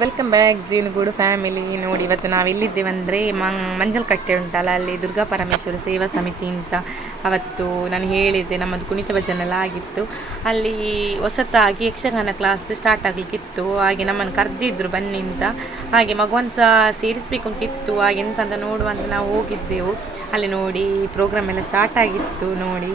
Welcome back ಜೀವನಗೂಡು family. ನೋಡಿ, ಇವತ್ತು ನಾವು ಎಲ್ಲಿದ್ದೇವೆಂದರೆ ಮಂಜಲ್ ಕಟ್ಟೆ ಉಂಟಲ್ಲ, ಅಲ್ಲಿ ದುರ್ಗಾ ಪರಮೇಶ್ವರ ಸೇವಾ ಸಮಿತಿ ಅಂತ ಅವತ್ತು ನಾನು ಹೇಳಿದ್ದೆ, ನಮ್ಮದು ಕುಣಿತ ಭಜನೆ ಎಲ್ಲ ಆಗಿತ್ತು. ಅಲ್ಲಿ ಹೊಸತಾಗಿ ಯಕ್ಷಗಾನ ಕ್ಲಾಸ್ ಸ್ಟಾರ್ಟ್ ಆಗಲಿಕ್ಕಿತ್ತು. ಹಾಗೆ ನಮ್ಮನ್ನು ಕರೆದಿದ್ರು ಬನ್ನಿ ಅಂತ. ಹಾಗೆ ಮಗುವನ್ನು ಸಹ ಸೇರಿಸಬೇಕು ಅಂತಿತ್ತು. ಹಾಗೆ ಎಂತಂತ ನೋಡುವಂತ ನಾವು ಹೋಗಿದ್ದೆವು. ಅಲ್ಲಿ ನೋಡಿ ಪ್ರೋಗ್ರಾಮ್ ಎಲ್ಲ ಸ್ಟಾರ್ಟ್ ಆಗಿತ್ತು ನೋಡಿ.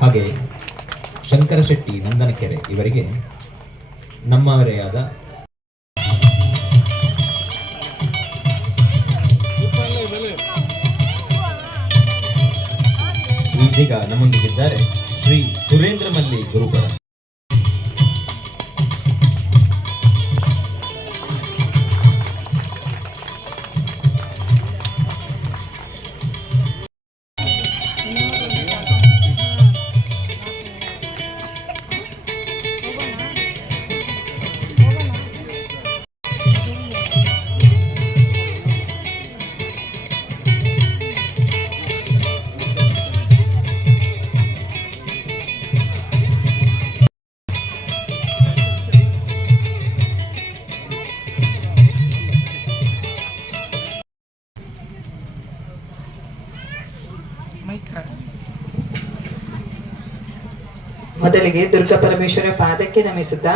ಹಾಗೆ ಶಂಕರ ಶೆಟ್ಟಿ ನಂದನಕೆರೆ ಇವರಿಗೆ ನಮ್ಮವರೇ ಆದ ಇದೀಗ ನಮ್ಮೊಂದಿಗಿದ್ದಾರೆ ಶ್ರೀ ಸುರೇಂದ್ರ ಮಲ್ಲಿ ಗುರುಗಳ. ಮೊದಲಿಗೆ ದುರ್ಗಾ ಪರಮೇಶ್ವರ ಪಾದಕ್ಕೆ ನಮಿಸುತ್ತಾ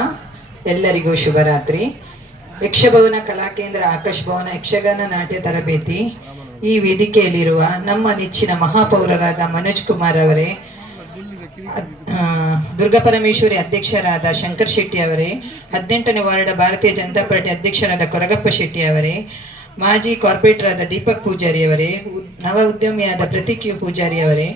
ಎಲ್ಲರಿಗೂ ಶುಭರಾತ್ರಿ. ಯಕ್ಷಭವನ ಕಲಾಕೇಂದ್ರ ಆಕಾಶ್ ಭವನ ಯಕ್ಷಗಾನ ನಾಟ್ಯ ತರಬೇತಿ ಈ ವೇದಿಕೆಯಲ್ಲಿರುವ ನಮ್ಮ ನೆಚ್ಚಿನ ಮಹಾಪೌರರಾದ ಮನೋಜ್ ಕುಮಾರ್ ಅವರೇ, ದುರ್ಗಾ ಪರಮೇಶ್ವರಿ ಅಧ್ಯಕ್ಷರಾದ ಶಂಕರ್ ಶೆಟ್ಟಿ ಅವರೇ, 18ನೇ ವಾರ್ಡ್ ಭಾರತೀಯ ಜನತಾ ಪಾರ್ಟಿ ಅಧ್ಯಕ್ಷರಾದ ಕೊರಗಪ್ಪ ಶೆಟ್ಟಿ ಅವರೇ, ಮಾಜಿ ಕಾರ್ಪೊರೇಟರ್ ಆದ ದೀಪಕ್ ಪೂಜಾರಿ ಅವರೇ, ನವ ಉದ್ಯಮಿಯಾದ ಪ್ರತೀಕ್ ಯು ಪೂಜಾರಿ ಅವರೇ,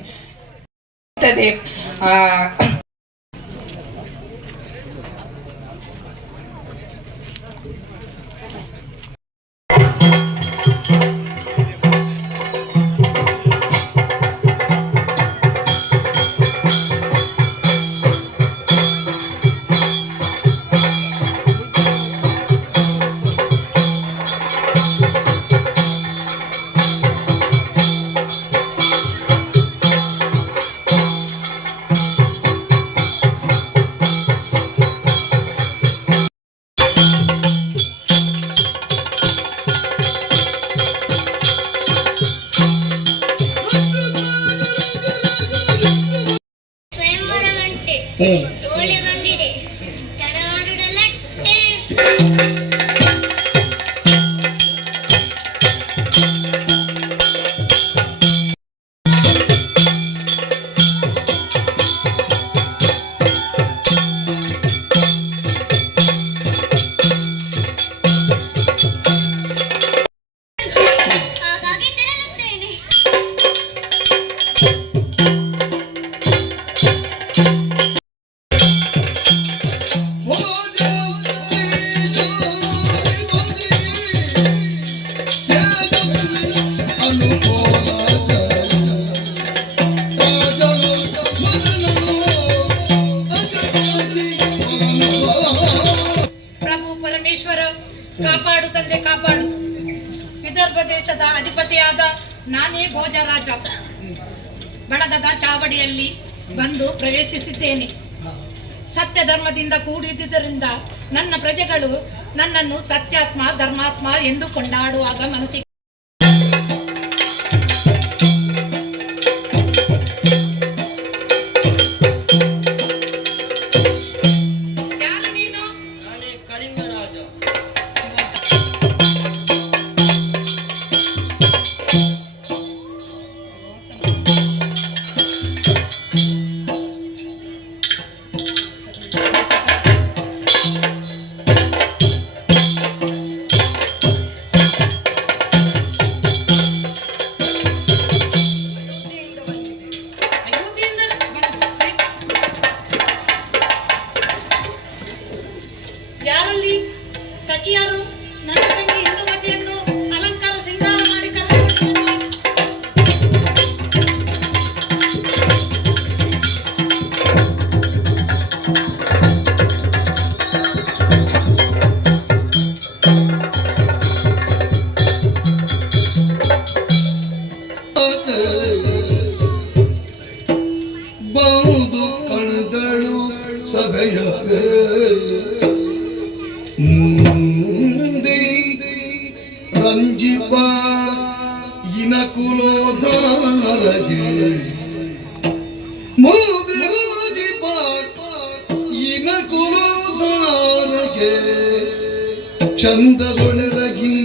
ಕಾಪಾಡು ತಂದೆ ಕಾಪಾಡು. ವಿದರ್ಭ ದೇಶದ ಅಧಿಪತಿಯಾದ ನಾನೇ ಭೋಜರಾಜ ಬಳಗದ ಚಾವಡಿಯಲ್ಲಿ ಬಂದು ಪ್ರವೇಶಿಸಿದ್ದೇನೆ. ಸತ್ಯ ಧರ್ಮದಿಂದ ಕೂಡಿದ್ದರಿಂದ ನನ್ನ ಪ್ರಜೆಗಳು ನನ್ನನ್ನು ಸತ್ಯಾತ್ಮ ಧರ್ಮಾತ್ಮ ಎಂದು ಕೊಂಡಾಡುವಾಗ ಮನಸ್ಸಿಗೆ ಸಖಿಯರು ನನ್ನ ತಂಗಿ ಇಂದುಮತಿಯನ್ನು ಅಲಂಕಾರ ಸಿಂಗಾರ ಮಾಡಿ ಮುಂದೆ ರಂಜಿಪ ಇನಕುಲೋದಾರಗೆ ಮುಂದೆ ರಂಜಿಪ ಇನಕುಲೋದಾರಗೆ ಚಂದದೊಳರಗಿ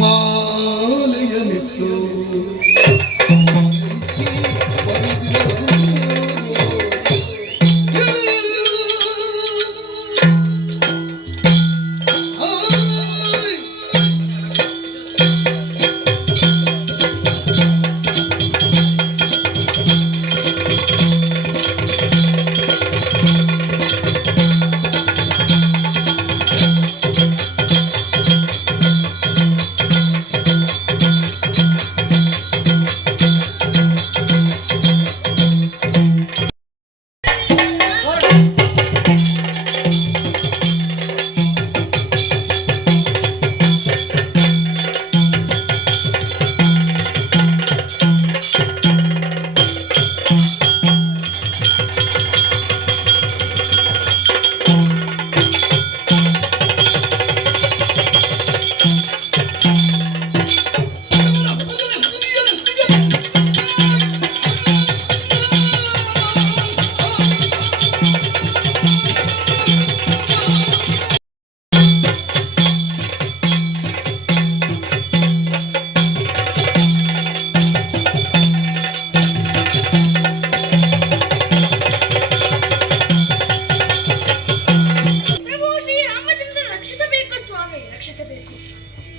ಮಾಲೆಯ ನಿತ್ತು ಪ್ರಭು ಶ್ರೀರಾಮಚಂದ್ರ ರಕ್ಷಿಸಬೇಕು ಸ್ವಾಮಿ, ರಕ್ಷಿಸಬೇಕು.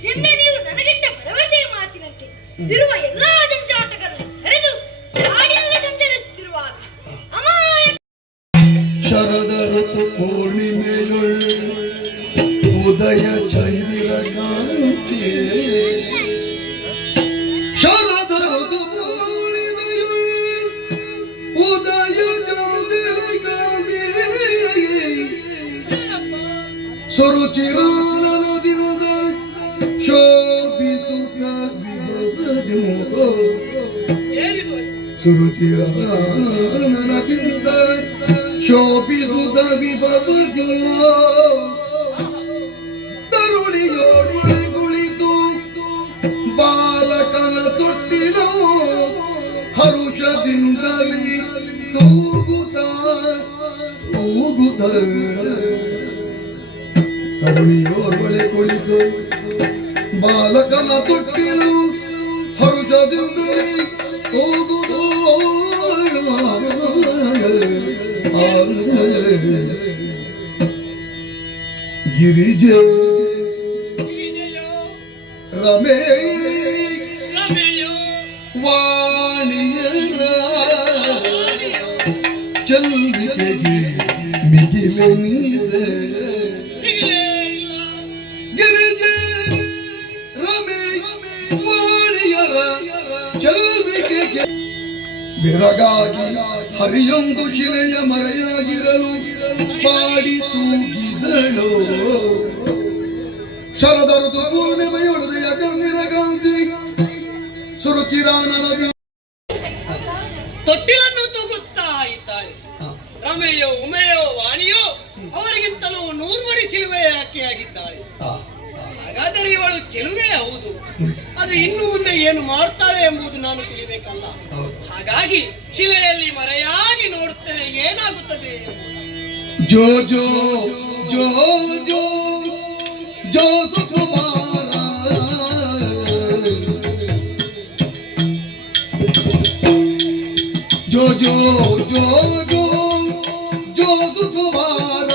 ನಿನ್ನೆ ನೀವು ನನಗಿಟ್ಟ ಭರವಸೆಯ ಮಾತಿನಂತೆ ಇರುವ ಎಲ್ಲಾ ಜಂಜಾಟಗಳನ್ನು ಹರಿದು ಕಾಡಿನಲ್ಲಿ ಸಂಚರಿಸುತ್ತಿರುವಾಗ ಅಮಾಯಕ ಶರದ ಋತು ಪೂರ್ಣಿಮೆಯುಳ್ ಉದಯ ಚಂದಿರ ಕಾಂತಿಯೇ ಶರದ ಋತು ಪೂರ್ಣಿಮೆಯುಳ್ ಉದಯ ಚಂದಿರ ಕಾಂತಿಯೇ ಸುರುಚಿರಾನನದಿಂದ ಶೋಭಿಸುತ್ತ ವಿಭವದಿಂದ ಸುರುಚಿರಾನನದಿಂದ ಶೋಭಿಸುತ್ತ ವಿಭವದಿಂದ ತರುಣಿಯೋಡಿ ಕುಳಿತು ಬಾಲಕನ ತೊಟ್ಟಿಲು ಹರುಷದಿಂದಲೇ ತೂಗುತ್ತ ತೂಗುತ್ತ ಕರುಣಿಯೋರ್ವಳೆ ಕುಳಿತು ಬಾಲಕನ ತೊಟ್ಟಿಲು ಹರುಷದಿಂದಲೇ ಹೋಗುವುದು ಗಿರಿಜೆ ರಮೇ ವಾಣಿಯರ ಚಲ್ವಿಕೆಗೆ ಮಿಗಿಲೆ ನೀಸೆ ಗಿರಿಜೆ ರಮೇ ವಾಣಿಯರ ಚಲ್ವಿಕೆಗೆ ಬೆರಗಾಗಿ ಹರಿಯೊಂದು ಶಿಲೆಯ ಮರೆಯಾಗಿರಲು ಪಾಡಿ ತೂಗಿದಳು ಶರದ ಋತು ಪೂರ್ಣಿಮೆಯೊಳದೆಯ ಕಣ್ಣಿನ ಕಾಂತಿ ಸುರುಚಿರಾನನದಿ ತೊಟ್ಟಿಲನ್ನು ತೂಗುತ್ತಾ ಇದ್ದಾಳೆ. ರಮೆಯೋ ಉಮೆಯೋ ವಾಣಿಯೋ ಅವರಿಗಿಂತಲೂ 100 ಮಡಿ ಚಿಲುವೆ ಆಕೆಯಾಗಿದ್ದಾಳೆ. ಹಾಗಾದರೆ ಇವಳು ಚೆಲುವೆ ಹೌದು, ಅದು ಇನ್ನು ಮುಂದೆ ಏನು ಮಾಡ್ತಾಳೆ ಎಂಬುದು ನಾನು ತಿಳಿಬೇಕಲ್ಲ. ಹಾಗಾಗಿ ಶಿಲೆಯಲ್ಲಿ ಮರೆಯಾಗಿ ನೋಡುತ್ತೇನೆ ಏನಾಗುತ್ತದೆ ಎಂಬುದು. ಜೋ ಜೋ ಜೋ ಜೋ ಜೋ ಸುಕುಮಾರ ಜೋ ಜೋ ಜೋ ಜೋ ಜೋ ಸುಕುಮಾರ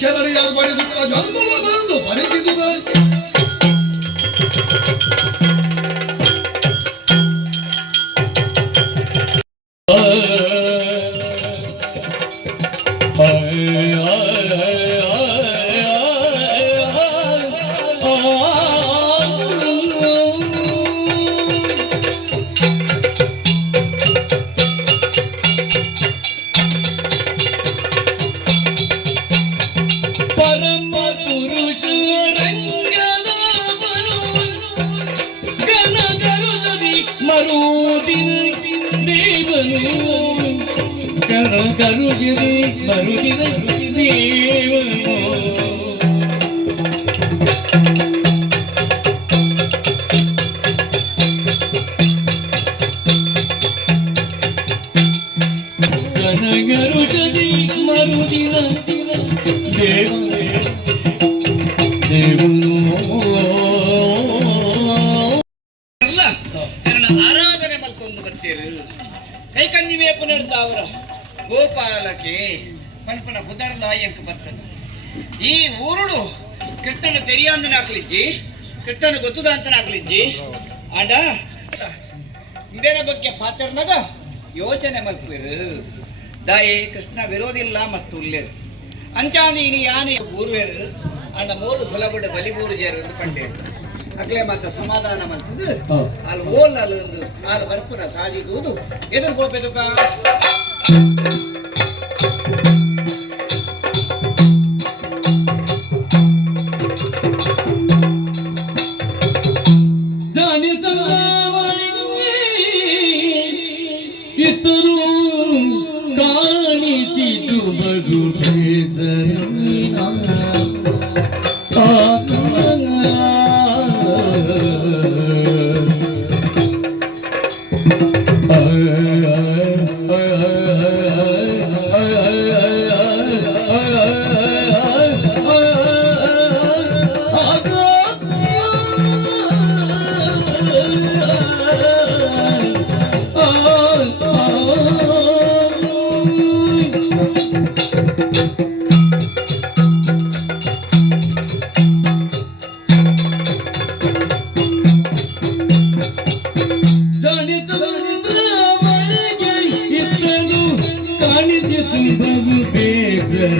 ಕೆರಳಿಯಾಗಿ ಬಡಿಸುತ್ತ ಜಂಬುವ ಬಂದು ಪರಿಚಿಸುತ್ತ ಪರಮ ಪುರುಷ ಕರುಜಿದೆ ಕರುಜಿದ ದೇವನು ಜನಗರುಜದಿ ಮರುದಿನ ದೇವನೇ ದೇವನು ಅಲ್ಲ ನನ್ನ ಆರಾಧನೆ ಮಲ್ಕೊಂದು ಬರ್ತೀರು ಕೈಕನ್ನಿವೆ ಪುನರ್ದಾವರ ಗೋಪಾಲಕ್ಕೆ ಪನ್ಪನ ಬುಧರ್ಲ ಎಂಕ ಬರ್ತದೆ ಈ ಊರುಡು ಕೃಷ್ಣನ ತೆರಿಯಾಂದನ ಹಾಕ್ಲಿಜ್ಜಿ ಕೃಷ್ಣನ ಗೊತ್ತುದ ಅಂತನ ಹಾಕ್ಲಿಜ್ಜಿ ಆಂಡ ಇದೇನ ಬಗ್ಗೆ ಪಾತ್ರನಾಗ ಯೋಚನೆ ಮಲ್ಪಿರು ದಾಯಿ ಕೃಷ್ಣ ವಿರೋಧಿಲ್ಲ ಮಸ್ತ್ ಉಲ್ಲೇರು ಅಂಚಾಂದಿ ಇನಿ ಯಾನೆ ಊರ್ವೇರು ಅಂಡ ಮೂರು ಸುಲಭ ಬಲಿಗೂರು ಜೇರು ಕಂಡೇರು ಅಗ್ಲೇ ಮಾತ್ರ ಸಮಾಧಾನ ಮಲ್ತದು ಅಲ್ಲಿ ಓಲ್ ಅಲ್ಲಿ ಒಂದು ಅಲ್ಲಿ ಬರ್ಪುರ ಸಾಜಿಗುವುದು ಎದುರು ಹೋಗ್ಬೇಕು ಜಾನಿ ಇತರು ಕಾಣಿಸಿತು ಬಗು ಕಾಣಿಸಿತು ಬಗು ಬೇಸರ